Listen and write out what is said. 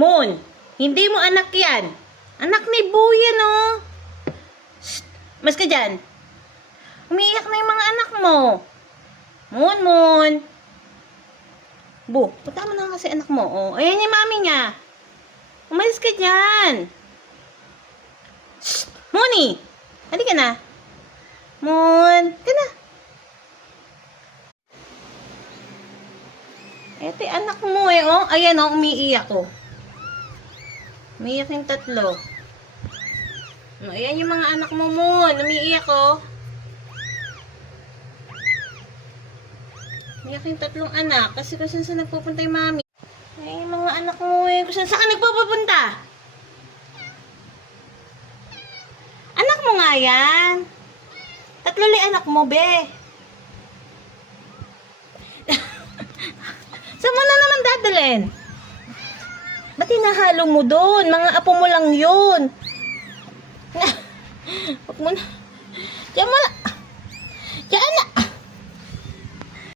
Moon, hindi mo anak yan. Anak ni Buyan, oh. Shh, mas ka dyan. Umiiyak na yung mga anak mo. Moon, Moon. Bu, punta mo na kasi anak mo. Oh, ayan yung mami niya. Umalis ka dyan. Shh, Moony. Halika na. Moon, ka na. Eto yung anak mo eh, oh. Ayan, oh, umiiyak, oh. Umiiyak yung tatlo. Oh, ayan yung mga anak mo, Moon. Umiiyak, oh. Umiiyak yung tatlong anak. Kasi kung saan nagpupunta yung mami. Ay, yung mga anak mo eh. Kung saan ka nagpupunta? Anak mo nga yan. Tatlo lang anak mo, be. Saan mo na naman dadalhin? Ba't hinahalo mo doon? Mga apo mo lang yun. Huwag mo na. Diyan mo na.